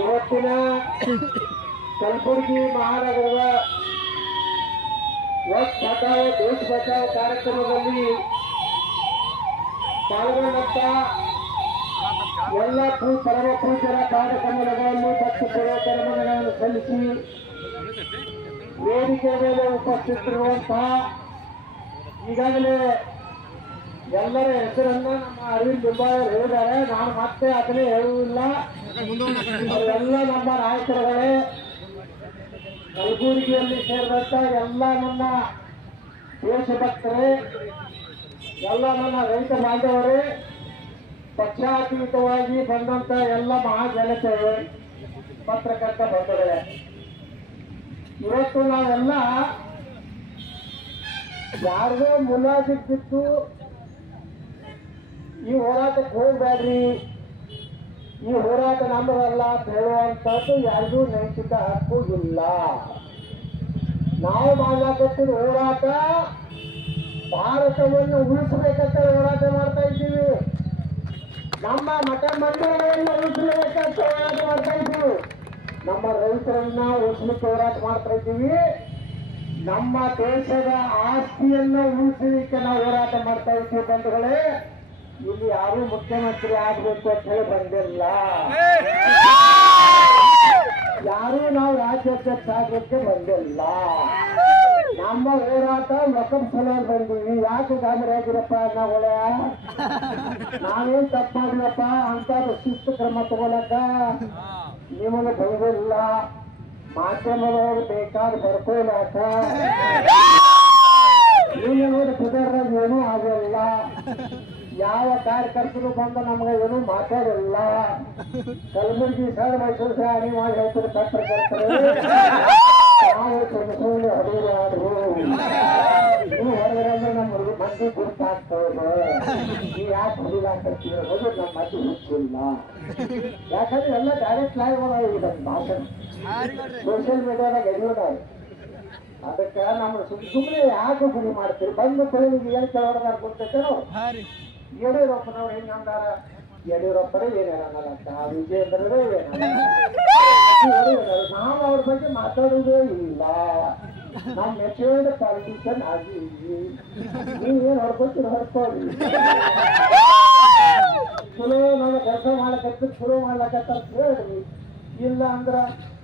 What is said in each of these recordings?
ಇವತ್ತಿನ ಕಲಬುರಗಿ ಮಹಾನಗರದ ವಕ್ಫ್ ಬಚಾವ್ ದೇಶ ಬಚಾವ್ ಕಾರ್ಯಕ್ರಮದಲ್ಲಿ ಪಾಲ್ಗೊಂಡಂತ ಎಲ್ಲ ಪರಮ ಪೂಜ್ಯರ ಕಾರ್ಯಕ್ರಮಗಳನ್ನು ಭಕ್ತಿ ಪೂರ್ವಕರಮಗಳನ್ನು ಸಲ್ಲಿಸಿ ವೇದಿಕೆ ಮೇಲೆ ಉಪಸ್ಥಿತರಿರುವಂತಹ ಈಗಾಗಲೇ ಎಲ್ಲರ ಹೆಸರನ್ನ ನಮ್ಮ ಅರವಿಂದ್ ಲಿಂಬಾವರ್ ಹೇಳಿದ್ದಾರೆ. ನಾನು ಮತ್ತೆ ಅದನ್ನೇ ಹೇಳುವುದಿಲ್ಲ. ಎಲ್ಲ ನಮ್ಮ ನಾಯಕರುಗಳೇ, ಕಲಬುರಗಿಯಲ್ಲಿ ಸೇರಿದಂತ ಎಲ್ಲ ನನ್ನ ದೇಶಭಕ್ತರೇ, ಎಲ್ಲ ನನ್ನ ರೈತ ಬಾಂಧವರೇ, ಪಕ್ಷಾತೀತವಾಗಿ ಬಂದಂತ ಎಲ್ಲ ಮಹಾಜನತೆ, ಪತ್ರಕರ್ತ ಬಂಧುಗಳೇ, ಇವತ್ತು ನಾವೆಲ್ಲ ಯಾರಿಗೋ ಮುಲಾಜಿದ್ದು ಈ ಹೋರಾಟಕ್ಕೆ ಹೋಗ್ಬೇಡ್ರಿ, ಈ ಹೋರಾಟ ನಮ್ಮದಲ್ಲ ಅಂತ ಹೇಳುವಂಥದ್ದು ಯಾರಿಗೂ ನೈತಿಕ ಹಕ್ಕು ಇಲ್ಲ. ನಾವು ಮಾಡಲಾಗುತ್ತಿದ್ದ ಹೋರಾಟ ಭಾರತವನ್ನು ಉಳಿಸಬೇಕಂತ ಹೋರಾಟ ಮಾಡ್ತಾ ಇದ್ದೀವಿ. ನಮ್ಮ ಮಠ ಮಂದಿರಗಳನ್ನು ಉಳಿಸಬೇಕಂತ ಹೋರಾಟ ಮಾಡ್ತಾ ಇದ್ದೀವಿ. ನಮ್ಮ ರೈತರನ್ನ ಉಳಿಸಲಿಕ್ಕೆ ಹೋರಾಟ ಮಾಡ್ತಾ ಇದ್ದೀವಿ. ನಮ್ಮ ದೇಶದ ಆಸ್ತಿಯನ್ನು ಉಳಿಸಲಿಕ್ಕೆ ನಾವು ಹೋರಾಟ ಮಾಡ್ತಾ ಇದ್ದೀವಿ. ಬಂಧುಗಳೇ, ಇಲ್ಲಿ ಯಾರು ಮುಖ್ಯಮಂತ್ರಿ ಆಗ್ಬೇಕು ಅಂತ ಹೇಳಿ ಬಂದಿಲ್ಲ. ಯಾರು ನಾವು ರಾಜ್ಯಾಧ್ಯಕ್ಷ ಆಗ್ಲಿಕ್ಕೆ ಬಂದಿಲ್ಲ. ನಮ್ಮ ಹೋರಾಟ ವಕಫ್ ಸಲುವಾಗಿ ಬಂದೀವಿ. ಯಾಕೆ ಗಾಬರಿಯಾಗಿರಪ್ಪ ನಾವುಗಳ ನಾವೇನ್ ತಪ್ಪು ಮಾಡಿರಪ್ಪ ಅಂತ ಶಿಸ್ತು ಕ್ರಮ ತಗೊಳಕ ನಿಮಗೆ ಬಂದಿಲ್ಲ. ಮಾಧ್ಯಮದವರು ಬೇಕಾದ ಬರ್ಕೋಲಾಕ ನೀವು ಸುಧಾರಾಗ ಏನೂ ಆಗಿಲ್ಲ. ಯಾವ ಕಾರ್ಯಕರ್ತರು ಬಂದು ನಮ್ಗೆ ಏನು ಮಾತಾಡಿಲ್ಲ. ಕಲಬುರಗಿ ಸರ್ ಮೈಸೂರು ಸಹ ಮಾಡಿ ಹೇಳ್ತಾರೆ ಪತ್ರಕರ್ತರು ನಾವು ಸುಮ್ಮನೆ ಹೊಡೆಯಾದ್ರು ನೀವು ಹೊರಗಡೆ ಅಂದ್ರೆ ನಮ್ಮ ಮಂದಿ ಗುರುತಾಗ್ತದೆ. ನೀವು ಯಾಕೆ ಹೊಡಿಲಾಕತ್ತೀರ ಅನ್ನೋದು ನಮ್ಮ ಮಂದಿ ಹುಚ್ಚಿಲ್ಲ. ಯಾಕಂದ್ರೆ ಎಲ್ಲ ಡೈರೆಕ್ಟ್ ಲೈವ್ ಇದೆ ಭಾಷಣ ಸೋಷಿಯಲ್ ಮೀಡಿಯಾದಾಗ ಎದುರುದಾರೆ. ಅದಕ್ಕೆ ನಮ್ಮ ಸುಮ್ಮನೆ ಯಾಕೆ ಗುರಿ ಮಾಡ್ತೀರಿ? ಬಂದು ಕೊನೆಗೆ ಏನ್ ಕೆಲವರ್ಗಾರ ಕೊಡ್ತೇನೋ. ಯಡಿಯೂರಪ್ಪನವ್ರು ಹೆಂಗಂದಾರ, ಯಡಿಯೂರಪ್ಪರೇ ಏನೇನಲ್ಲ, ವಿಜಯೇಂದ್ರರೇ ನಾವು ಅವ್ರ ಬಗ್ಗೆ ಮಾತಾಡುವುದೇ ಇಲ್ಲ. ನಾವು ಮೆಚೂರ್ಡ್ ಪಾಲಿಟಿಷಿಯನ್ ಆಗಿದ್ವಿ. ನೀವೇನು ಹೊಡ್ಕೊತೀರಿ ಹೊಡ್ಕೊಳ್ಳಿ. ಚಲೋ ನಾವು ಕೆಲಸ ಮಾಡ್ಲಕತ್ತ ಶುರು ಮಾಡ್ಲಕತ್ತ ಹೇಳ್ರಿ. ಇಲ್ಲ ಅಂದ್ರ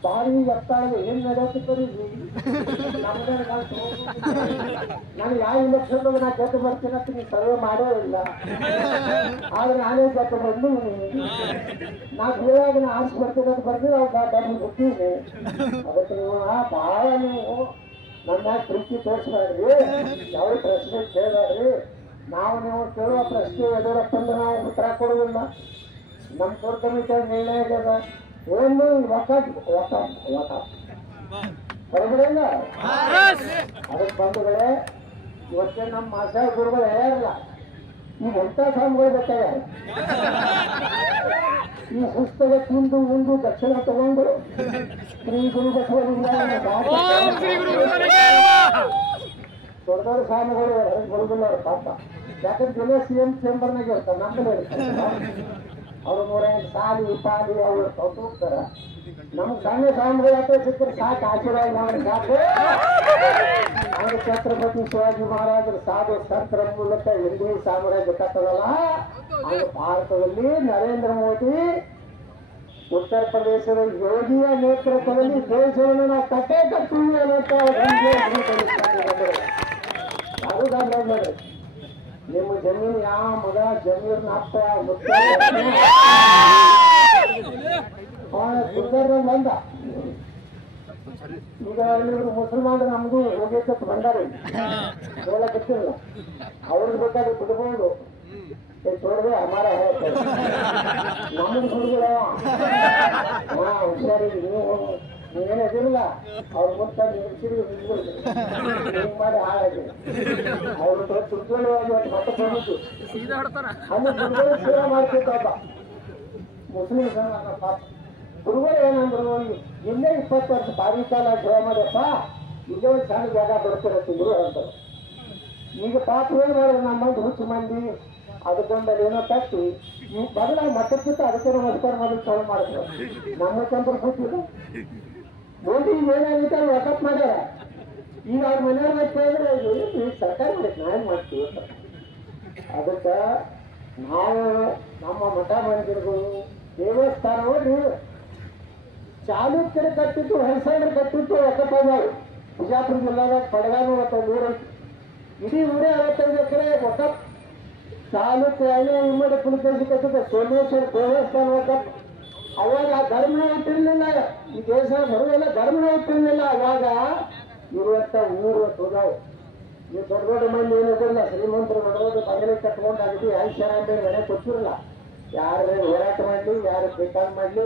ಭಾರಿ ಎತ್ತಾಳಿ ಏನ್ ನಡೆಯತ್ತೆ ಕರೀರಿ. ನಮ್ಗೆ ನಾನು ಯಾವ ಇಲೆಕ್ಷನ್ ನಾ ಗೆದ್ದು ಬರ್ತೀನಿ ಅಂತ ನೀವು ಸರ್ವೆ ಮಾಡೋ ಇಲ್ಲ. ಆದ್ರೆ ನಾನೇ ಗೆದ್ದು ಬಂದು ನಾವು ಹೇಳಾಗ ನಾ ಆರಿಸಿ ಬರ್ತೀನಿ ಅಂತ ಬರ್ತೀವಿ. ಅವ್ರು ಡಬ್ಬಿ ಗೊತ್ತೀನಿ. ಅದಕ್ಕೆ ನೀವು ಬಹಳ ನೀವು ನನ್ನ ಪ್ರೀತಿ ತೋರಿಸ್ಬೇಡ್ರಿ. ಯಾವ ಪ್ರಶ್ನೆ ಕೇಳಬೇಡ್ರಿ. ನಾವು ನೀವು ಕೇಳುವ ಪ್ರಶ್ನೆ ಯಡಿಯೂರಪ್ಪಂದ್ರೆ ನಾವು ಉತ್ತರ ಕೊಡುವುದಿಲ್ಲ. ನಮ್ಮ ಕೋರ್ ಕಮಿಟಿ ನಿರ್ಣಯ ಆಗ್ಯದ. ಏನು ಹೊರಗಡೆಯಿಂದ ಅದಕ್ಕೆ ಬಂಧುಗಳೇ, ಇವತ್ತೇ ನಮ್ಮ ಆಶಾ ಗುರುಗಳು ಹೇಳ್ಯಾರಲ್ಲ, ಈಗ ಎಂಥ ಸ್ವಾಮಿಗಳು ಬೇಕಾಗ ಈ ಪುಸ್ತಕ ತಿಂದು ಉಂಡು ದಕ್ಷಿಣ ತಗೊಂಡು ಶ್ರೀ ಗುರು ಬಸವಲಿಂಗ ದೊಡ್ಡ ದೊಡ್ಡ ಸ್ವಾಮಿಗಳು ಬರುದಿಲ್ಲ ಅವ್ರ ಪಾಪ. ಯಾಕಂದ್ರೆ ಜಿಲ್ಲೆ CM ಚೇಂಬರ್ನಾಗ ಇರ್ತಾರೆ, ನಮ್ಮಲ್ಲೇ ಇರ್ತಾರೆ. ಅವ್ರು 3 ಸಾಲಿ ಪಾಲಿ ಅವ್ರು ಹೋಗ್ತಾರ. ನಮ್ಗೆ ಸಣ್ಣ ಸ್ವಾಮಿಗಳು ಯಾಕೆ ಸಿಕ್ಕರೆ ಸಾಕು, ಆಶೀರ್ವಾದ ಮಾಡಿ ಸಾಕು. ಆಗ ಛತ್ರಪತಿ ಶಿವಾಜಿ ಮಹಾರಾಜರ ಸಾಧು ಸಂತರ ಮೂಲಕ ಹಿಂದೂ ಸಾಮ್ರಾಜ್ಯ ಕಟ್ಟದಲ್ಲ. ಆಗ ಭಾರತದಲ್ಲಿ ನರೇಂದ್ರ ಮೋದಿ ಉತ್ತರ ಪ್ರದೇಶದ ಯೋಗಿಯ ನೇತೃತ್ವದಲ್ಲಿ ದೇಶವನ್ನು ನಾವು ಕಟ್ಟೇ ಕಟ್ತೀವಿ ಅನ್ನೋಂತ ಅದು ದಾಖಲೆ. ನಿಮ್ಮ ಜಮೀನು ಯಾವ ಮಗ ಜಮೀನ್ ಅಪ್ಪ ಮುತ್ತ ಗುಲ್ಬರ್ಗ ಬಂದ. ಈಗ ಇವರು ಮುಸಲ್ಮಾನರು ನಮಗೂ ಹೋಗಕ್ಕೆ ಬಂದಾರೆ, ಹೋಗ್ಲಕತ್ತಿಲ್ಲ. ಅವ್ರಿಗೆ ಬೇಕಾದ್ರೆ ಬಿಡ್ಬೋದು. ತೋಡದೆ ಅಮಾರ ನಮಗೆ ಹುಡುಗರ ಹುಷಾರಿಗೆ ನೀವೇನು ಎದಿರಲ್ಲ. ಅವ್ರ ಮುಂದೆ ನಿಲ್ಸಿರಿ ಹಿಂಗ್ ಮಾಡಿ ಹಾಳಾಗಿ ಅವ್ರು ತುರ್ಕೊಳ್ಳುವಾಗಿ ಮತ್ತೆ ಬಂದಿದ್ದು ಅಲ್ಲಿ ಗುರುಗಳು ಸೇವೆ ಮಾಡ್ತಿದ್ದಪ್ಪ. ಮುಸ್ಲಿಂ ಪಾಪ ಗುರುಗಳು ಏನಂದ್ರು, ಇಲ್ಲೇ 20 ವರ್ಷ ಬಾರಿ ಕಾಲ ಸೇವೆ ಮಾಡ್ಯಪ್ಪ, ಇಲ್ಲೇ ಒಂದು ಸಣ್ಣ ಜಾಗ ಬಡ್ತಿರತ್ತೆ ಗುರು ಅಂತಾರೆ. ಈಗ ಪಾಪ ಏನ್ ಮಾಡಿದ್ರು ನಮ್ಮ ಮಂದಿ ಹುಚ್ಚು ಮಂದಿ ಅದಕ್ಕೊಂದು ಏನೋ ಕಟ್ಟಿ ಈ ಬದಲ ಮಟ್ಟಕ್ಕಿಂತ ಅದಕ್ಕೆ ನಮಸ್ಕಾರ ಮಾಡೋದು ಚಾಲು ಮಾಡಿದ್ರು. ನಮ್ಮ ತಂತ್ರ ಕೂತಿಲ್ಲ ಮೋದಿ ಏನಾಗುತ್ತೆ ಅವ್ರು ವಕಫ್ ಮಾಡ್ಯಾರ. ಈಗ ಅವ್ರ ಮನೆಯವ್ರ ಕೇಳಿದ್ರೆ ಸರ್ಕಾರ ಮಾಡೈತೆ ನಾವೇನು ಮಾಡ್ತೀವಿ. ಅದಕ್ಕೆ ನಾವು ನಮ್ಮ ಮಠ ಮಂದಿರ್ಗಳು ದೇವಸ್ಥಾನವನ್ನು ಚಾಲುಕ್ಯರು ಕಟ್ಟಿದ್ದು ಹೊಸರು ಕಟ್ಟಿದ್ದು ವಕಫ್ ಅದಾವು. ಬಿಜಾಪುರ ಜಿಲ್ಲಾದಾಗ ಪಡಗಾನು ಮತ್ತು ಊರು ಇಡೀ ಊರೇ 65 ಎಕರೆ ವಕಫ್. ಚಾಲುಕ್ಯ ಇಮ್ಮಡಿ ಪುಲಕೇಶಿ ಕಟ್ಟಿದ್ದ ಸೋಮೇಶ್ವರ ದೇವಸ್ಥಾನ ವಕಫ್. ಅವಾಗ ಧರ್ಮನೇ ಇಟ್ಟಿರ್ಲಿಲ್ಲ, ಈ ದೇಶ ಬರುವೆಲ್ಲ ಧರ್ಮನೇ ಇಟ್ಟಿರ್ಲಿಲ್ಲ. ಅವಾಗ ಇರುವಂತ ಊರು ಹೋದಾವು. ನೀವು ದೊಡ್ಡ ದೊಡ್ಡ ಮಂದಿ ಏನಿದಿಲ್ಲ, ಶ್ರೀಮಂತರು ಬಡವರು ಬಂಗಲೆ ಕಟ್ಕೊಂಡಾಗಿದ್ದು ಐಶ್ವರ್ಯ ಮನೆ ಕೊಟ್ಟಿರಲ್ಲ. ಯಾರು ಹೋರಾಟ ಮಾಡಲಿ, ಯಾರು ಬೇಕಾದ್ ಮಾಡಲಿ,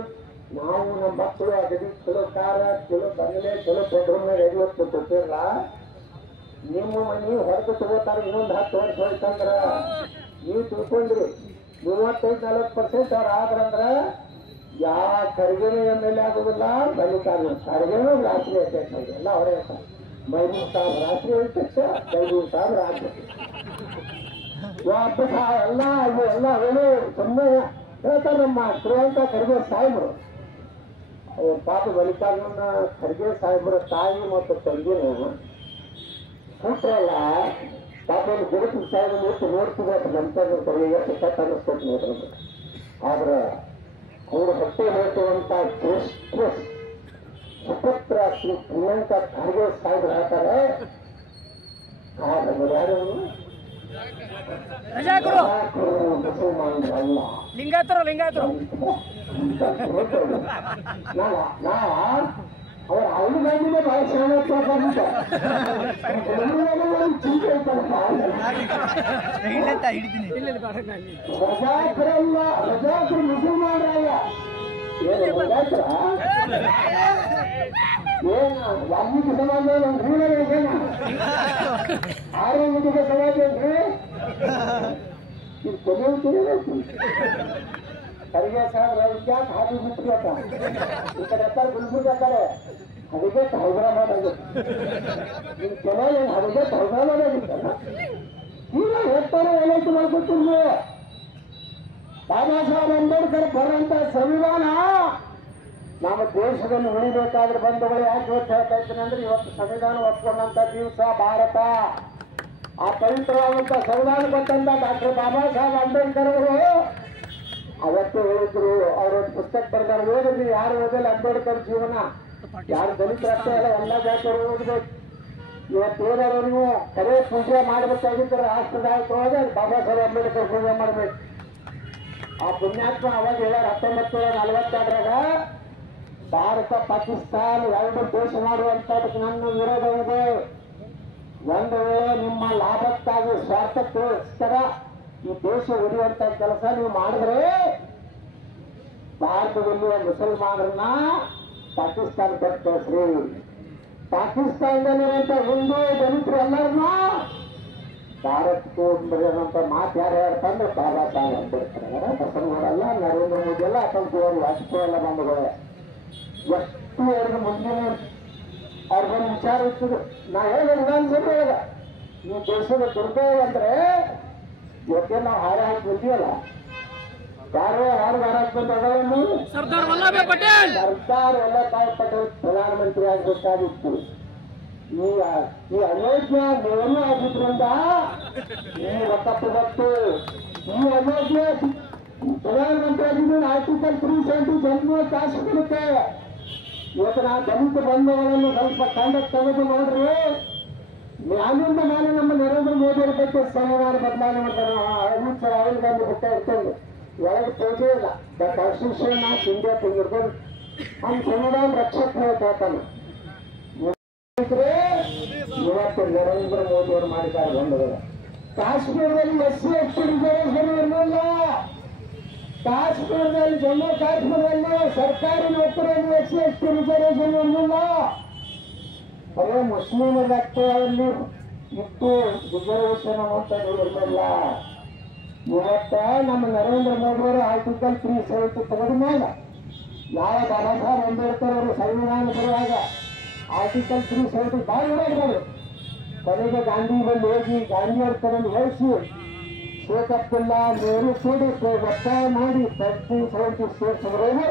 ನಾವು ನಮ್ಮ ಮಕ್ಕಳು ಅಗದಿ ಚಲೋ ಕಾರ, ಚಲೋ ಬಂಗಲೆ, ಚಲೋ ಬೆಡ್ರೂಮ್ ಎದುವತ್ತು ಕೊಟ್ಟಿರಲ್ಲ. ನಿಮ್ಮ ಮನೆ ಹೊರತು ತಗೋತಾರೆ. ಇನ್ನೊಂದು 10 ವರ್ಷ ಹೋಯ್ತಂದ್ರ ನೀವು ತಿಳ್ಕೊಂಡ್ರಿ 35-40% ಅವ್ರು ಆದ್ರಂದ್ರ ಯಾವ ಖರ್ಗೆನೂ MLA ಆಗೋದಿಲ್ಲ. ಮಲ್ಲಿಕಾರ್ಜುನ ಖರ್ಗೆನೂ ರಾಷ್ಟ್ರೀಯ ಅಧ್ಯಕ್ಷ ಎಲ್ಲ ಅವರೇ ಇರ್ತಾರೆ. ಮೈಮೂರು ಸಾಹೇಬ್ ರಾಷ್ಟ್ರೀಯ ಅಧ್ಯಕ್ಷ, ಜೈಗೂರು ಸಾಹೇಬ್ ರಾಜ್ಯ ಎಲ್ಲ ಎಲ್ಲ ಅವನು ಸುಮ್ಮನೆ ಹೇಳ್ತಾರೆ. ನಮ್ಮ ಶ್ರೀಮಂತ ಖರ್ಗೆ ಸಾಹೇಬರು ಅವ್ರ ಪಾಪ ಮಲ್ಲಿಕಾರ್ಜುನ ಖರ್ಗೆ ಸಾಹೇಬರ ತಾಯಿ ಮತ್ತು ತಂಗಿನ ಕೂತ್ರಲ್ಲ ಪಾಪ ಒಂದು ಗುರುತು ಸಾಹೇಬ್ ನೋಡ್ತಿದ್ದಾರೆ. ನಮ್ಮ ಎಷ್ಟು ಕಟ್ ಅನ್ನಿಸ್ಕೊಟ್ಟು ನೋಡ್ರಿ. ಆದ್ರೆ ಅವರು ಹೊಟ್ಟೆ ಹೊರಟುವಂತ ಶ್ರೇಷ್ಠ ಸುಪುತ್ರ ಶ್ರೀ ಪ್ರಿಯಾಂಕ ಖರ್ಗೆ ಸಾಹೇಬರು ಹೇಳ್ತಾರೆ, ಯಾರು ಮುಸಲ್ಮಾನರಲ್ಲ, ಲಿಂಗಾಯತರು ಅವ್ರ ಅವಳು ಬಂದಿದೆ ಬಹಳ ಶ್ರಮ ಚಿಂತೆ ರಜಾಕರಲ್ಲ, ರಜಾಕರು ಮುಸಲ್ಮಾನರಲ್ಲ. ಏನು ವಾಲ್ಮೀಕಿ ಸಮಾಜ ಏನ ಆರೋಗ್ಯ ಸಮಾಜ ಏನ್ರಿ ಇದು ಕೊನೆಯು ಖರ್ಗೆ ಸಾಹೇಬ್ ರವಿಕ್ಯಾಕ್ ಹಾಕಿ ಬಿಟ್ಬಿಟ್ಟ. ಈ ಕಡೆ ಎತ್ತಾರೆ ಗುಲ್ಬರ್ಗ ಕಡೆ ಅದಕ್ಕೆ ಹೈದರಾಬಾದ್ ಆಗುತ್ತೆ. ನಿಮ್ ಕೆಲ ಏನು ಅದಕ್ಕೆ ಹೈದರಾಬಾದ್ ಆಗಿತ್ತಲ್ಲ. ಈಗ ಹೇಳ್ತಾರೆ ಏನೈತು ಮಾಡ್ಕೊತಿರ್ಲಿ. ಬಾಬಾ ಸಾಹೇಬ್ ಅಂಬೇಡ್ಕರ್ ಬರಂತ ಸಂವಿಧಾನ ನಮ್ಮ ದೇಶದಲ್ಲಿ ಉಳಿಬೇಕಾದ್ರೆ ಬಂಧುಗಳು ಯಾಕೆ ಇವತ್ತು ಹೇಳ್ತಾ ಇದ್ದೀನಿ ಅಂದ್ರೆ, ಇವತ್ತು ಸಂವಿಧಾನ ಒಪ್ಕೊಂಡಂತ ದಿವಸ ಭಾರತ. ಆ ಪವಿತ್ರವಾದಂತ ಸಂವಿಧಾನ ಬಂದಂತ ಡಾಕ್ಟರ್ ಬಾಬಾ ಸಾಹೇಬ್ ಅಂಬೇಡ್ಕರ್ ಅವರು ಅವತ್ತು ಹೇಳಿದ್ರು. ಅವರೊಂದು ಪುಸ್ತಕ ಬರ್ದಾರ, ಓದಿದ್ರಿ ಯಾರು ಓದಿಲ್ಲ ಅಂಬೇಡ್ಕರ್ ಜೀವನ. ಯಾರು ದಲಿತರ ಅಷ್ಟೇ ಅಲ್ಲ, ಎಲ್ಲ ಜಾತಿಯವರು ಓದ್ಬೇಕು. ಇವತ್ತು ಓದೋರವರಿಗೂ ಕರೆ ಪೂಜೆ ಮಾಡಬೇಕಾಗಿದ್ದರೆ ರಾಷ್ಟ್ರದಾಯಕವಾಗಿ ಬಾಬಾ ಸಾಹೇಬ್ ಅಂಬೇಡ್ಕರ್ ಪೂಜೆ ಮಾಡ್ಬೇಕು. ಆ ಪುಣ್ಯಾತ್ಮ ಅವಾಗ ಹೇಳ್ಯಾರ 1942ರಾಗ ಭಾರತ ಪಾಕಿಸ್ತಾನ ಎರಡು ದೇಶ ಮಾಡುವಂತದಕ್ಕೆ ನನ್ನ ವಿರೋಧ ಇದೆ. ಒಂದು ವೇಳೆ ನಿಮ್ಮ ಲಾಭಕ್ಕಾಗಿ ಸ್ವಾರ್ಥಕ್ಕೋಸ್ಕರ ಈ ದೇಶ ಉಳಿಯುವಂತ ಕೆಲಸ ನೀವು ಮಾಡಿದ್ರೆ ಭಾರತದಲ್ಲಿ ಮುಸಲ್ಮಾನರನ್ನ ಪಾಕಿಸ್ತಾನ ಕಳಿಸ್ರಿ. ಪಾಕಿಸ್ತಾನದಲ್ಲಿರುವಂತ ಹಿಂದೂ ದಲಿತರು ಎಲ್ಲರನ್ನ ಭಾರತಕ್ಕೆ ಬರೆಯುವಂತ ಮಾತು ಯಾರು ಹೇಳ್ತಂದ್ರೆ ಬಾಬಾ ಸಾಹೇಬ್ ಅಂಬೇಡ್ಕರ್. ಬಸವನಗೌಡಲ್ಲ, ನರೇಂದ್ರ ಮೋದಿ ಎಲ್ಲ, ಅಟಲ್ ಬಿಹಾರಿ ವಾಜಪೇಯಿ ಎಲ್ಲ ಬಂಧುಗಳೇ. ಎಷ್ಟು ಅವ್ರಿಗೆ ಮುಂದಿನ ಅವ್ರಿಗೊಂದು ವಿಚಾರ ಇರ್ತದೆ. ನಾ ಹೇಳಿದ ವಿಧಾನಸಭೆ ಒಳಗ ಈ ದೇಶದ ದುರ್ದೈವ ಅಂದ್ರೆ ಇವತ್ತೇ ನಾವು ಹಾರ ಹಾಕಿ ಬಂದೀವಲ್ಲ, ಯಾರು ಹಾರ ಹಾಕಿ ಬಂದ ಸರ್ದಾರ್ ವಲ್ಲಭಾಯ್ ಪಟೇಲ್ ಪ್ರಧಾನಮಂತ್ರಿ ಆಗಬೇಕಾಗಿತ್ತು. ಈ ಅಯೋಧ್ಯ ನೆರವು ಆಗಿದ್ರಿಂದ ಈ ವಕಫ್ ಬಂತು. ಈ ಅಯೋಧ್ಯ ಪ್ರಧಾನಮಂತ್ರಿ ಆಗಿದ್ದು ಆರ್ಟಿಕಲ್ 370 ಜಮ್ಮು ಕಾಶ್ಮೀರಕ್ಕೆ. ಇವತ್ತು ನಾವು ದಲಿತ ಬಂಧುಗಳನ್ನು ಸ್ವಲ್ಪ ಕಂಡಕ್ಟ್ ತೆಗೆದು ನೋಡ್ರಿ. ಮ್ಯಾಲಿಂದ ಮೇಲೆ ನಮ್ಮ ನರೇಂದ್ರ ಮೋದಿ ಅವರ ಬಗ್ಗೆ ಸಂವಿಧಾನ ಬದಲಾವಣೆ ಮಾಡ್ತಾರೆ. ರಾಹುಲ್ ಗಾಂಧಿ ಬಿಟ್ಟ ಇರ್ತೇವೆ ಒಳಗೆ ಪೂಜೆ ಇಲ್ಲ. ದ ಕಾನ್ಸ್ಟಿಟ್ಯೂಷನ್ ಆಫ್ ಇಂಡಿಯಾ ತೆಗಿರ್ಬೋದು. हम संविधान रक्षक ಹೇಳ್ತಾನೆ. ಇವತ್ತು ನರೇಂದ್ರ ಮೋದಿ ಅವರು ಮಾಡಿದ್ದಾರೆ ಬಂಧುಗಳು. ಕಾಶ್ಮೀರದಲ್ಲಿ SC ST ರಿಸರ್ವೇಶನ್ ಇರಲಿಲ್ಲ. ಕಾಶ್ಮೀರದಲ್ಲಿ ಜಮ್ಮು ಕಾಶ್ಮೀರದಲ್ಲಿ ಸರ್ಕಾರಿ ನೌಕರರಲ್ಲಿ SC ST ರಿಸರ್ವೇಶನ್ ಇರಲಿಲ್ಲ. ಬರೀ ಮುಸ್ಲಿಮರ ರಕ್ತದಲ್ಲಿ ಇತ್ತು ರಿಸರ್ವೇಶನ್ ಅಂತ ಇರಲಿಲ್ಲ. ಇವತ್ತ ನಮ್ಮ ನರೇಂದ್ರ ಮೋದಿ ಅವರು ಆರ್ಟಿಕಲ್ 370 ತೆಗೆದ ಮೇಲೆ ಯಾವ ಬಾಬಾ ಸಾಹೇಬ್ ಅಂಬೇಡ್ಕರ್ ಅವರು ಸಂವಿಧಾನ ಬರುವಾಗ ಆರ್ಟಿಕಲ್ 370 ಭಾಳ ಓಡಾಡ್ತಾರೆ. ಕೊನೆಗೆ ಗಾಂಧಿ ಬಂದು ಹೋಗಿ ಗಾಂಧಿಯವ್ರ ಕಡೆಯಲ್ಲಿ ಹೇಳಿಸಿ ಶೇಖಪ್ಪಿಲ್ಲ ನೀರು ಕೂಡಿ ಒತ್ತಾಯ ಮಾಡಿ ತಪ್ಪು ಸೌಂಟಿ ಸೇರಿಸಿದ್ರೇನು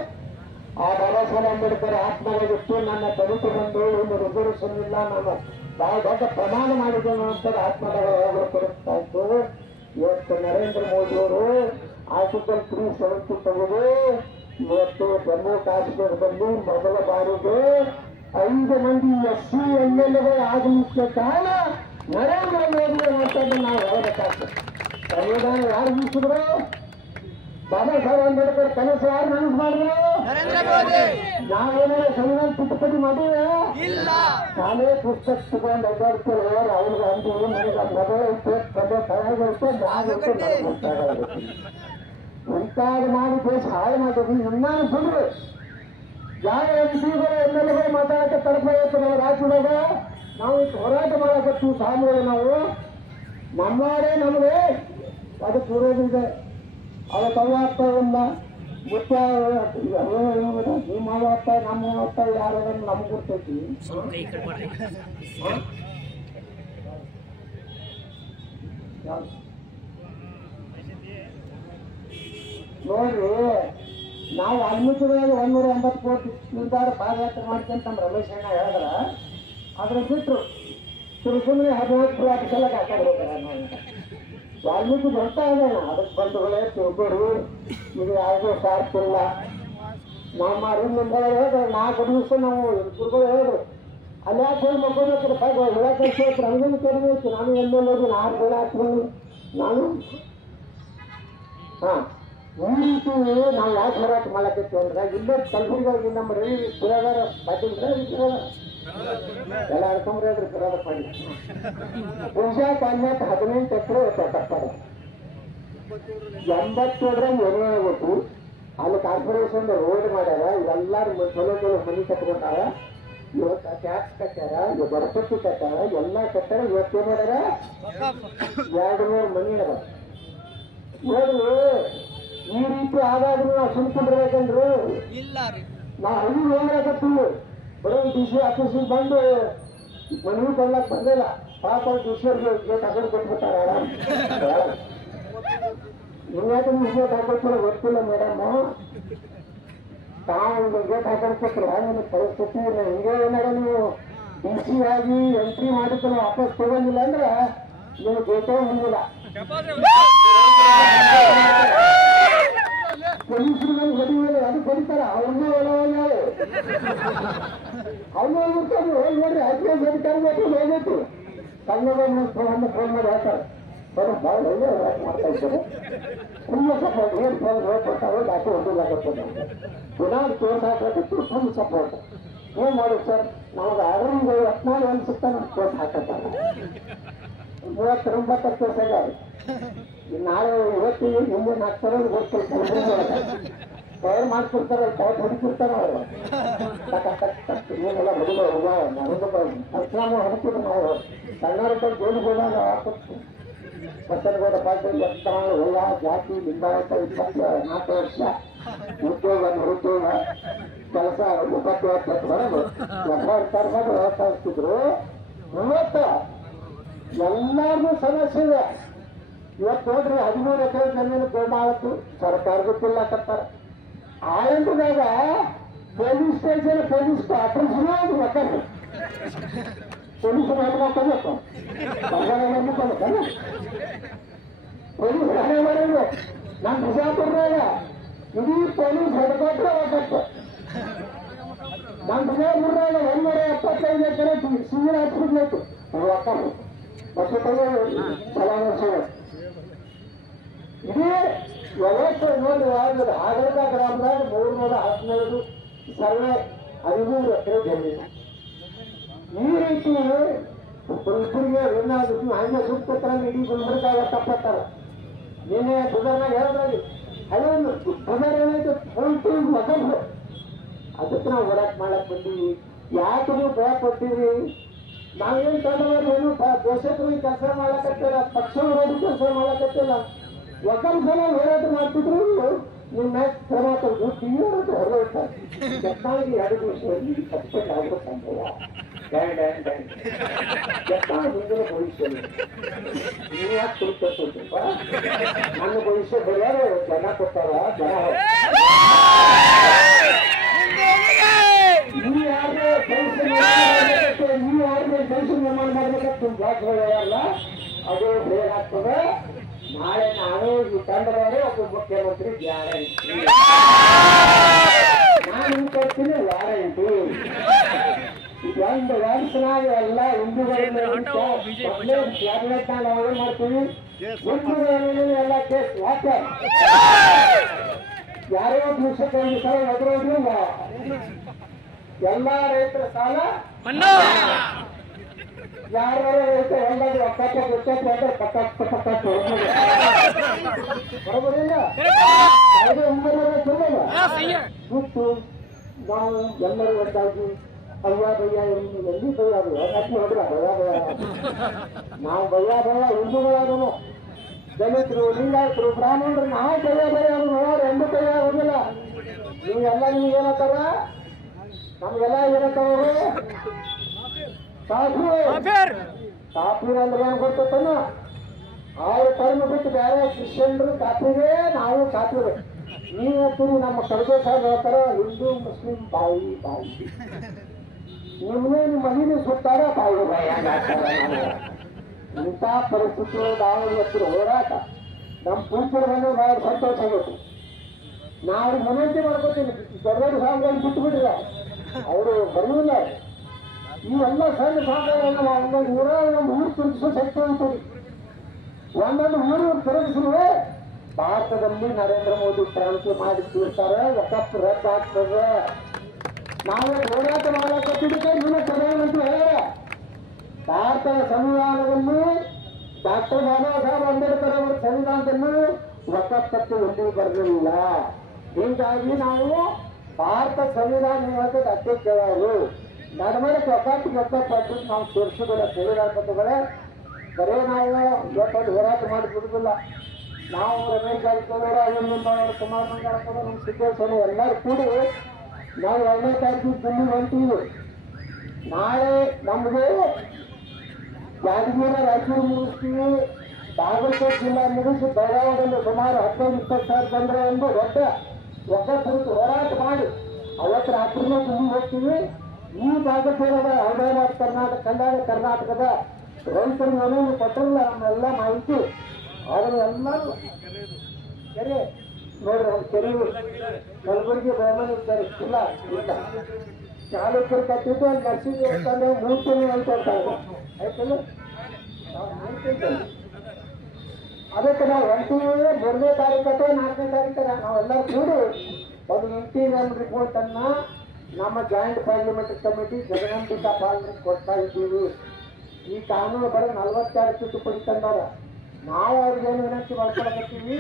ಆ ಬಾಬಾ ಸಾಹೇಬ್ ಅಂಬೇಡ್ಕರ್ ಆತ್ಮವಾಗಿತ್ತು. ನನ್ನ ದಲಿತ ಬಂದು ಒಂದು ರಿಸರ್ವೇಷನ್ ಇಲ್ಲ, ನಾನು ಬಹಳ ದೊಡ್ಡ ಪ್ರಮಾಣ ಮಾಡಿದ್ದೇನೆ ಅಂತ ಆತ್ಮದಾಗ ಕೊಡುತ್ತಾ ಇತ್ತು. ಇವತ್ತು ನರೇಂದ್ರ ಮೋದಿ ಅವರು ಆರ್ಟಿಕಲ್ 370 ತೆಗೆದು ಇವತ್ತು ಜಮ್ಮು ಕಾಶ್ಮೀರದಲ್ಲಿ ಮೊದಲ ಬಾರಿಗೆ 5 ಮಂದಿ SC MLAಗಳು ಆಗಲಿಕ್ಕೆ ಕಾರಣ ನರೇಂದ್ರ ಮೋದಿ ಅಂತದ್ದು ನಾವು ಹೇಳಬೇಕಾಗ್ತದೆ. ಸಂವಿಧಾನ ಯಾರು ಮುಗಿಸಿದ್ರು? ಬಾಬಾ ಸಾಹೇಬ್ ಅಂಬೇಡ್ಕರ್ ಕನಸು ಯಾರು ನನಸು ಮಾಡಿದ್ರು? ನಾವೇನಾರ ಸಂವಿಧಾನ ತಿದ್ದುಪಡಿ ಮಾಡಿದ್ರೆ ಶಾಲೆ ಪುಸ್ತಕ ತಗೊಂಡು ಅಡ್ಡಾಡ್ತಾರೆ. ಅವ್ರಿಗೆ ಅಂದು ನನಗೆ ಮೊದಲ ಇತ್ತು, ತಂದೆ ತಯಾರಿರುತ್ತೆ, ಮುಂತಾದ ಮಾಡಿ ದೇಶ ಹಾಳು ಮಾಡಿದ್ವಿ. ನಾನು ಸುಳ್ಳು ಯಾವ MPಗಳು MLAಗಳು ಮಾತಾಡಕ್ಕೆ ತಲುಪಬೇಕು. ನಾವು ರಾಜ್ಯದಾಗ ನಾವು ಹೋರಾಟ ಮಾಡಕತ್ತೀವಿ. ಸಾಮೂಹಿಕ ನಾವು ನಮ್ಮವರೇ ನಮಗೆ ಅದಕ್ಕೆ ವಿರೋಧಿದೆ. ಅವತ್ತು ಅವ್ವಾಗ್ತಾವಲ್ಲ ಮುಖ್ಯ ನಿಮ್ಮ ಅವ್ವಾಗ್ತಾ ನಮ್ಮ ಅವ್ವಾಗ್ತಾ ಯಾರು ನಮ್ಗೆ ಗೊತ್ತೈತಿ. ನೋಡ್ರಿ, ನಾವು ವಾಲ್ಮೀಕಿಗಳಿಗೆ 180 ಕೋಟಿ ನಿರ್ಧಾರ ಪಾದಯಾತ್ರೆ ಮಾಡ್ಕೊಂತ ನಮ್ಮ ರಮೇಶ್ ಅಣ್ಣ ಹೇಳಿದ್ರ ಅದ್ರ ಬಿಟ್ಟರು ಸುಮ್ಮನೆ 14 ಕೋಟಿ ಸಲ ಹಾಕೊಂಡು ಹೋಗ್ತಾರೆ. ವಾಲ್ಮೀಕಿ ದೊಡ್ಡ ಆಗೋಣ ಅದಕ್ಕೆ ಬಂಧುಗಳೇ ತಿಳ್ಕೊರು, ಇದು ಯಾವುದೋ ಸಾರ್ತಿಲ್ಲ. ನಮ್ಮ ಅರಿಂದ ಹೇಳಿದ್ರೆ 4 ದಿವಸ ನಾವು ಗುರುಗಳು ಹೇಳಿದ್ರು ಅಲ್ಲಿ ಯಾಕೆ ಹೋಗಿ ಮಕ್ಕೋಬೇಕು ಹೇಳಕ್ಕೆ ರಂಗನ ಕರಿಬೇಕು. ನಾನು ಎಲ್ಲೆಲ್ಲೋಗಿ 4 ದಿನ ಹಾಕ್ತೀನಿ ನಾನು. ಹಾಂ, ಈ ರೀತಿ ನಾವು ಯಾಕೆ ಹೋರಾಟ ಮಾಡಕತ್ತೀವಿ ಅಂದ್ರೆ ಇಲ್ಲೇ ಕಲಬುರಗಿ ನಮ್ಮ ರವಿ ಪುರಾದಾರ ಪಾಟೀಲ್ರ ಎಲ್ಲ ಅಡ್ಕೊಂಡ್ರೆ ಅದ್ರ ಪುರಾದ ಮಾಡಿ ಪೂಜಾ ಕಾನ್ಯಾಕ 18 ಎಕರೆ ಕಟ್ಟಾರೆ. 87 ಏನೇ ಗೊತ್ತು ಅಲ್ಲಿ ಕಾರ್ಪೊರೇಷನ್ ರೋಡ್ ಮಾಡ್ಯಾರ. ಇವೆಲ್ಲರೂ ಚಲೋ ಚಲೋ ಮನೆ ಕಟ್ಕೊಂಡಾರ. ಇವತ್ತು ಟ್ಯಾಕ್ಸ್ ಕಟ್ಟಾರ, ಗಣಪತಿ ಕಟ್ಟಾರ, ಎಲ್ಲ ಕಟ್ಟಾರ. ಇವತ್ತೇನ್ ಮಾಡ್ಯಾರ 200 ಮನಿ ಅದ. ನೋಡ್ರಿ, ಈ ರೀತಿ ಆಗಾದ್ರೂ ನಾವು ಸುಮ್ಕೊಂಡಿರ್ಬೇಕಂದ್ರು ನಾವು ಹಳ್ಳಿ ಹೋಗ್ಬೇಕತ್ತೀವಿ. ಬರೋ DC ಆಫೀಸಿಗೆ ಬಂದು ಮನವಿ ಕೊಡ್ಲಕ್ ಬಂದಿಲ್ಲ. ಪಾಪ DC ಅವ್ರಿಗೆ ತಗೊಂಡು ಕೊಟ್ಬಿಟ್ಟಾರ. ಹಿಂಗಾದ್ರೆ ನೀವು ಗೇಟ್ ಹಾಕೊಳ್ತಾರೆ ಗೊತ್ತಿಲ್ಲ ಮೇಡಮ್. ತಾವು ಗೇಟ್ ಹಾಕೊಳ್ತಿಲ್ಲ ನಿಮ್ಮ ಪರಿಸ್ಥಿತಿ ಹಿಂಗೆ ಏನಾರ ನೀವು DC ಆಗಿ ಎಂಟ್ರಿ ಮಾಡಿದ್ರೆ ವಾಪಸ್ ತಗೊಂಡಿಲ್ಲ ಅಂದ್ರೆ ನೀವು ಗೇಟೇ ಹೊಂದಿಲ್ಲ. ಪೊಲೀಸರು ಹೊಡಿಮೇಲೆ ಅದು ಹೊಡಿತಾರ. ಅವ್ರನ್ನೇ ಒಳಗೆ ಅವ್ರನ್ನ ಹೋಗಿ ನೋಡ್ರಿ IPS ಅಧಿಕಾರಿ ಹೋಗೈತಿ. ಕನ್ನಡ ಫೋನ್ ಮಾಡಿ ಹೇಳ್ತಾರೆ ಬರೋ ಭಾಳ ಒಳ್ಳೆ ಮಾಡ್ತಾ ಇದ್ದಾರೆ. ಫುಲ್ ಸಪೋರ್ಟ್ ಏನು ಫೋನ್ ಹೋಗ್ಕೊಡ್ತಾರೋ ಡಾಕ್ಟರ್ ಹೊಂದಿದಾಗತ್ತೆ. ಪುನಃ ಕೇಸ್ ಹಾಕಬೇಕು ಫುಲ್ ಸಪೋರ್ಟ್. ಏನು ಮಾಡೋದು ಸರ್, ನಮ್ಗೆ ಆದ್ರಿಂದ 14 ಅನ್ಸುತ್ತಾ ನಮ್ಗೆ ಕೇಸ್ ಹಾಕತ್ತಾರೆ. 39 ಕೇಸ್ ಆಗ್ಯಾವ. ನಾಳೆ ಇವತ್ತಿಗೆ ಹಿಂದೆ ಹಾಕ್ತಾರ ಗೊತ್ತಿಲ್ಲ. ತಯಾರು ಮಾಡ್ಕೊಡ್ತಾರ, ತಯಾರು ಹೊಡಿತಿರ್ತಾರ. ಅವರು ಏನೆಲ್ಲ ಹುಡುಗ ಪರಿಶ್ರಮ ಹೊಡಿತೀವಿ ನಾವು. ಸಣ್ಣವ್ರ ಜೈಲಿಗೆ ಹೋದಾಗ ಬಸನಗೌಡ ಪಾಟೀಲ್ ಎಲ್ಲ ಜಾತಿ ಲಿಂಗಾಯತ 24 ವರ್ಷ ಉದ್ಯೋಗ ನಿರುದ್ಯೋಗ ಕೆಲಸ 20 ವರ್ಷ ಬರೋದು ಸರ್ಕಾರ ವ್ಯವಸ್ಥಿದ್ರು. ಇವತ್ತು ಎಲ್ಲಾರ್ಗೂ ಸಮಸ್ಯೆ ಇದೆ. ಇವತ್ತು ನೋಡ್ರಿ 13 ಎಕರೆ ಜಮೀನು ಗೋಮಾಳತ್ತು ಸರ್ಕಾರ ಗೊತ್ತಿಲ್ಲ ಕಟ್ಟಾರ. ಆಳಂದಾಗ ಪೊಲೀಸ್ ಸ್ಟೇಷನ್ ಪೊಲೀಸ್ ಕ್ವಾರ್ಟರ್ಸ್ಗೂ ಅದು ಒಕ್ಕರು ಪೊಲೀಸರು ಮಾಡ್ಬೇಕು. ಪೊಲೀಸ್ ಮನೆ ಮಾಡೋದು ನಮ್ಮ ಬಿಜಾಪುರದಾಗ ಇಡೀ ಪೊಲೀಸ್ ಹೆಡ್ಕ್ವಾರ್ಟರ್ ಒಕ್ಕಟ್ಟು. ನಮ್ಮ ಬಿಜಾಪುರದಾಗ 175 ಎಕರೆ ಸಿವಿಲ್ ಹಾಸ್ಪಿಟ್ಲ್ ಇತ್ತು ಅದು ಒಕ್ಕರು. ಬಸವಣ್ಣ ಸಲಾಮ ಇಡೀ ವ್ಯವಸ್ಥೆ ನೋಡಿ ಆಡಳಿತ ಗ್ರಾಮದಾಗ 315 ಸರ್ವೆ 13 ಎಕರೆ ಜಮೀನು. ಈ ರೀತಿ ಇಬ್ಬರಿಗೆ ಏನಾದ್ರು ಹಂಗೆ ಸುತ್ತ ಇಡೀ ಗುಲ್ಬರ್ಗಾಗ ತಪ್ಪತ್ತಾರ. ನೀನೇ ಬುಧರ್ನಾಗ ಹೇಳಿದ್ರಾಗಿ ಅದೇನು ಬುಧರ್ ಏನಾಯ್ತು ಮೊದಲು. ಅದಕ್ಕೆ ನಾವು ಹೋರಾಟ ಮಾಡಕ್ ಬಂದೀವಿ. ಯಾಕೆ ನೀವು ಭಯ ಕೊಟ್ಟಿವಿ? ನಾವೇನು ತಂಡವರು ಏನು ದೇಶಕ್ಕೆ ಕೆಲಸ ಮಾಡಕತ್ತಿಲ್ಲ, ಪಕ್ಷ ವಿರೋಧಿ ಕೆಲಸ ಮಾಡಕತ್ತಿಲ್ಲ. ಒಕ್ಕಲ್ ಸಲ ಹೋರಾಟ ಮಾಡ್ತಿದ್ರು ನಿಮ್ಮ ಕ್ರಮ ಟಿವಿ ಹೊರಗೆ ಟೆಕ್ನಾಲಜಿ 2 ದಿವಸದಲ್ಲಿ ಸಸ್ಪೆಂಡ್ ಆಗಬೇಕಂತ ಮುಂದಿನ ಭವಿಷ್ಯ ನೀವು ಯಾಕೆ ತಿಳ್ಕೊಳ್ತೀಪ್ಪ ನನ್ನ ಭವಿಷ್ಯ ಬರೆಯಾರು ಜನ ಕೊಟ್ಟಾರ ಜನ ನೀವು ಯಾರೇ ಭವಿಷ್ಯ ನಿರ್ಮಾಣ ಮಾಡ್ಬೇಕಂತ ಜಾಗಗಳಲ್ಲ ಅದು ಹೇಗಾಗ್ತದೆ ನಾಳೆ ನಾನು ಈ ತಂಡದವರು ಒಬ್ಬ ಮುಖ್ಯಮಂತ್ರಿ ಗ್ಯಾರಂಟಿ ನಾನು ಕೊಡ್ತೀನಿ ವಾರಂಟಿ ಒಂದು ವರ್ಷನಾಗ ಎಲ್ಲ ಹಿಂದೂಗಳು ಕ್ಯಾಬಿನೆಟ್ ನಾವು ಏನ್ ಮಾಡ್ತೀವಿ ಎಲ್ಲ ಕೇಸ್ ವಾಪರ್ ಯಾರೋ ದಿವಸಕ್ಕೆ 5 ಸಾವಿರ ಎದುರೋದ್ರಿಂದ ಎಲ್ಲಾ ರೈತರ ಸಾಲ ಯಾರ ರೈತ ಎಲ್ಲಾದ್ರೂ ಬರೋಬರಿಲ್ಲ ಬಿಟ್ಟು ನಾವು ಎಲ್ಲರೂ ಒಂದಾಗಿ ಭಯ್ಯ ಭಯ್ಯ ಎಲ್ಲಿ ಭಯ ಅದು ಅಕ್ಕಿ ಹೋದ್ರ ಭಯ ಭಯ ನಾವು ಭಯ್ಯ ಭಯ ಹಿಂದೂಗಳಾದನು ದಲಿತರು ಲಿಂಗಾಯತರು ಬ್ರಾಹ್ಮಣರು ನಾವು ಭಯ ಭಯ ಅವ್ರು ಎಂದೂ ಭಯ ಆಗೋದಿಲ್ಲ ನೀವೆಲ್ಲ ನಿಮ್ಗೆ ಏನತ್ತಾರ ನಮ್ಗೆಲ್ಲ ಏನತ್ತವರು ಕಾಪೀರ್ ಅಂದ್ರೆ ಏನ್ ಗೊತ್ತನ ಅವ್ರ ಕರ್ಮ ಬಿಟ್ಟು ಬೇರೆ ಕ್ರಿಶ್ಚಿಯನ್ರು ಕಾಪಿಗೆ ನಾವು ಕಾಪಿರು ನೀವು ಹೇಳ್ತೀರಿ ನಮ್ಮ ಕರ್ಗೋ ಸಾಹೇಬ್ ಹೇಳ್ತಾರ ಹಿಂದೂ ಮುಸ್ಲಿಂ ಬಾಯಿ ಬಾಯಿ ನಿಮ್ಮನೆ ನಿಮ್ಮ ಮನೇಲಿ ಸುತ್ತಾರ ಬಾಯಿ ಬಾಯಿ ಇಂಥ ಪರಿಸ್ಥಿತಿ ನಾವು ಇವತ್ತು ಹೋರಾಟ ನಮ್ಮ ಪೂಜೆರು ಬಂದು ನಾವು ಸಂತೋಷ ಆಗುತ್ತೆ ನಾವು ವಿನಂತಿ ಮಾಡ್ಕೋತೀನಿ ದೊಡ್ಡ ದೊಡ್ಡ ಸಾಂಗ್ಗಳನ್ನು ಬಿಟ್ಟುಬಿಟ್ರ ಅವರು ಬರುವುದಿಲ್ಲ ಇವೆಲ್ಲ ಸಣ್ಣ ಸಾಂಗ್ಗಳನ್ನು ಒಂದೊಂದು ಒಂದು ಊರು ತಿರುಗಿಸೋ ಶಕ್ತಿ ಅಂತೀವಿ ಒಂದೊಂದು ಊರು ತಿರುಗಿಸಿರುವೆ ಭಾರತದಲ್ಲಿ ನರೇಂದ್ರ ಮೋದಿ ಕ್ರಾಂತಿ ಮಾಡಿ ತೀರ್ತಾರೆ ವಕಫ್ ರದ್ದು ಆಗ್ತದೆ ನಾವು ಹೋರಾಟ ಮಾಡಕತ್ತಿದ್ದಕ್ಕೆ ನಿಮ್ಮ ಪ್ರಧಾನಮಂತ್ರಿ ಹೇಳ್ಯಾರ ಭಾರತದ ಸಂವಿಧಾನದಲ್ಲಿ ಡಾಕ್ಟರ್ ಬಾಬಾ ಸಾಹೇಬ್ ಅಂಬೇಡ್ಕರ್ ಅವರ ಸಂವಿಧಾನದಲ್ಲಿ ವಕಫ್ ತತ್ವ ಎಂದೂ ಬರಲಿಲ್ಲ ಹೀಗಾಗಿ ನಾವು ಭಾರತ ಸಂವಿಧಾನ ಹೇಳೋದಕ್ಕೆ ಅಧ್ಯಕ್ಷರು ನಡವಳಿಕೆ ವಕಫ್ ನಾವು ಸೇರಿಸೋದಿಲ್ಲ ಸಂವಿಧಾನಗಳೇ ಬರೇ ನಾವು ಇವತ್ತೊಂದು ಹೋರಾಟ ಮಾಡಿಬಿಡುದಿಲ್ಲ ನಾವು ರಮೇಶ್ ಜಾರಕಿಹೊಳಿ ಅರವಿಂದ್ ಕುಮಾರ್ ಮಂಗಳಪ್ಪರು ನಮ್ಮ ಸಿದ್ದೇಶ್ವರ ಎಲ್ಲರೂ ಕೂಡಿ ನಾವು 2ನೇ ತಾರೀಕಿಗೆ ದಿಲ್ಲಿ ಹೊಂಟೀವಿ ನಾಳೆ ನಮಗೆ ಯಾದಗಿರಿ ರಾಯಚೂರು ಮುಗಿಸ್ತೀವಿ ಬಾಗಲಕೋಟೆ ಜಿಲ್ಲಾ ಮುಗಿಸಿ ಬೆಳಗಾವಿಯಲ್ಲಿ ಸುಮಾರು 15-20 ಸಾವಿರ ಜನರ ಒಂದು ದೊಡ್ಡ ವಕಫ್ ಹೋರಾಟ ಮಾಡಿ ಅವತ್ತು ರಾತ್ರಿನೇ ದಿಲ್ಲಿ ಹೋಗ್ತೀವಿ ಈ ಬಾಗಲಕೋಟೆದ ಹೈದರಾಬಾದ್ ಕಂದಾಯ ಕರ್ನಾಟಕದ ರೈತರಿಗೆ ಏನೇನು ಕೊಟ್ಟಿಲ್ಲ ನಮ್ಮೆಲ್ಲ ಮಾಹಿತಿ ಅದನ್ನೆಲ್ಲರೂ ಕೆರೆ ನೋಡ್ರಿ ಅವ್ರು ಕೆರೆ ಕಲಬುರಗಿ ಬೆಳಮನಿ ಇದ್ದಾರೆ ಇಲ್ಲ ಇಲ್ಲ ಚಾಲುಕ್ಯರು ಕಟ್ಟಿದ್ದು ಅಲ್ಲಿ ನರ್ಸಿಂಗ್ ದೇವಸ್ಥಾನ 3 ತಿಂಗಳು ಹೇಳ್ಕೊಡ್ತಾರೆ ಆಯ್ತಲ್ಲ ಅದಕ್ಕೆ ನಾವು ಹೊಂಟೀವಿ 3ನೇ ತಾರೀಕು ಅಥವಾ 4ನೇ ತಾರೀಕು ನಾವೆಲ್ಲರೂ ಕೂಡಿ ಒಂದು ಇಂಟೀರಿಯರ್ ರಿಪೋರ್ಟ್ ಅನ್ನ ನಮ್ಮ ಜಾಯಿಂಟ್ ಪಾರ್ಲಿಮೆಂಟರಿ ಕಮಿಟಿ ಜಗನಂಬಿಕಾ ಪಾಲನೆ ಕೊಡ್ತಾ ಇದ್ದೀವಿ ಈ ಕಾನೂನು ಬರೋದು 42 ತಿದ್ದುಪಡಿ ತಂದಾರ ನಾವು ಅವ್ರಿಗೇನು ವಿನಂತಿ ಮಾಡ್ಕೊಳಕತ್ತೀವಿ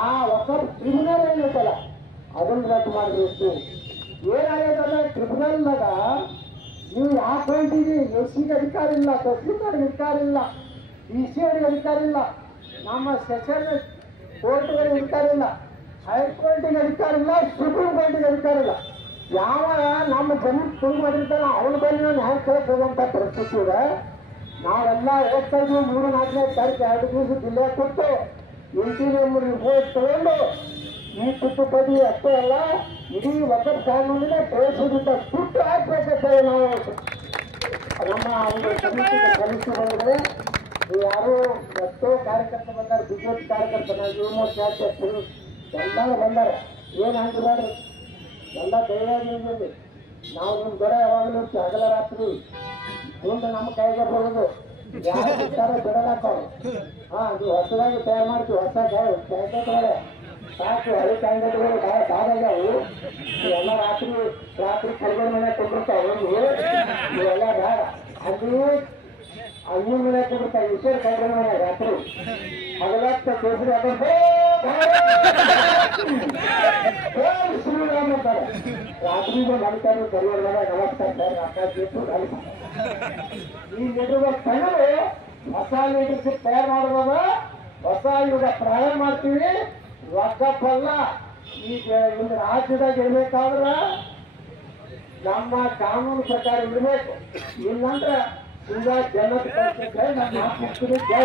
ಆ ವಕಫ್ ಟ್ರಿಬ್ಯುನಲ್ ಏನೈತಲ್ಲ ಅದನ್ನ ರದ್ದು ಮಾಡಬೇಕು ಏನಾಗೈತಲ್ಲ ಟ್ರಿಬ್ಯುನಲ್ನಾಗ ನೀವು ಯಾಕೆ ಹೊಂಟಿದ್ದೀವಿ ಎಸ್ಸಿಗೆ ಅಧಿಕಾರ ಇಲ್ಲ ತಹಸೀಲ್ದಾರ್ಗೆ ಅಧಿಕಾರ ಇಲ್ಲ DC ಅವರಿಗೆ ಅಧಿಕಾರ ಇಲ್ಲ ನಮ್ಮ ಸೆಷನ್ ಕೋರ್ಟ್ಗಳಿಗೆ ಅಧಿಕಾರ ಇಲ್ಲ ಹೈಕೋರ್ಟಿಗೆ ಅಧಿಕಾರ ಇಲ್ಲ ಸುಪ್ರೀಂ ಕೋರ್ಟಿಗೆ ಅಧಿಕಾರ ಇಲ್ಲ ಯಾವ ನಮ್ಮ ಜನ ಶುರು ಮಾಡಿರ್ತಾರ ಅವ್ರ ಬಳಿ ನ್ಯಾಯ ಕೇಳಿಸೋದಂತ ಪರಿಸ್ಥಿತಿ ಇದೆ ನಾವೆಲ್ಲ ಹೋಗ್ತಾ ಇದ್ವಿ 3-4ನೇ ತಾರೀಕು 2 ದಿವಸ ಜಿಲ್ಲೆ ಕೊಟ್ಟು ಇಂಟೀರಿಯರ್ ರಿಪೋರ್ಟ್ ತಗೊಂಡು ಈ ತಿದ್ದುಪಡಿ ಅಷ್ಟೇ ಅಲ್ಲ ಇಡೀ ವಕಫ್ ಕಾನೂನಿನ ಪ್ರವೇಶದಿಂದ ಸುಟ್ಟು ಹಾಕ್ಬೇಕಂತೇಳಿ ನಾವು ನಮ್ಮ ಒಂದು ಸಮಿತಿಗೆ ಸಲ್ಲಿಸಿ ಬಂದರೆ ಯಾರು ಎಷ್ಟೋ ಕಾರ್ಯಕರ್ತ ಬಂದಾರೆ ಬಿಜೆಪಿ ಕಾರ್ಯಕರ್ತನ ಯುವಮೋರ್ಚಾಧ್ಯಕ್ಷರು ಎಲ್ಲರೂ ಬಂದಾರೆ ಏನು ಹಂಗಿಲ್ಲ ಎಲ್ಲ ಧೈರ್ಯ ನಾವು ನಿಮ್ಮ ದೊರೆ ಯಾವಾಗಲೂ ಹಗಲ ರಾತ್ರಿ ಮುಂದೆ ನಮ್ಮ ಕೈಗೆ ಬರೋದು ಯಾರು ಬಿಡ್ತಾರೆ ಬಿಡಲಾಕವ್ರು ಅದು ಹೊಸದಾಗಿ ತಯಾರು ಮಾಡ್ತೀವಿ ಹೊಸ ಕ್ಯಾಂಡಿಡೇಟ್ಗಳೇ ಸಾಕು ಹಳೆ ಕ್ಯಾಂಡಿಡೇಟ್ಗಳು ಭಾಳ ಸಾಧಾಗ್ಯಾವು ಇವೆಲ್ಲ ರಾತ್ರಿ ಕಲ್ಗಡ ಮನೆ ಕೊಟ್ಟಿರ್ತಾವೆ ಇವೆಲ್ಲ ಬೇಡ ಅಲ್ಲಿ ಅಯ್ಯನ ಮನೆ ಕೊಟ್ಟಿರ್ತಾವೆ ವಿಶೇಷ ಕಲ್ಗಡ ಮನೆ ರಾತ್ರಿ ಹಗಲತ್ತ ಕೇಸರಿ ಶ್ರೀರಾಮ್ ಅಂತಾರೆ ರಾತ್ರಿಗೂ ಮಲ್ತಾರೆ ಕರಿಯಲ್ಲ ನಮಸ್ಕಾರ ಈ ಲೀಡರ್ ತಗೊಂಡು ಹೊಸ ಲೀಡರ್ಶಿಪ್ ತಯಾರು ಮಾಡುವಾಗ ಹೊಸ ಯುಗ ಪ್ರಾರಂಭ ಮಾಡ್ತೀವಿ ವಕಫ್ ಅಲ್ಲ ಈಗ ಒಂದು ರಾಜ್ಯದಾಗ ಇರ್ಬೇಕಾದ್ರ ನಮ್ಮ ಕಾನೂನು ಪ್ರಕಾರ ಇರಬೇಕು. ಇಲ್ಲಂದ್ರೆ ಈಗ ಜನತೆ ನಮ್ಮ ಜೈ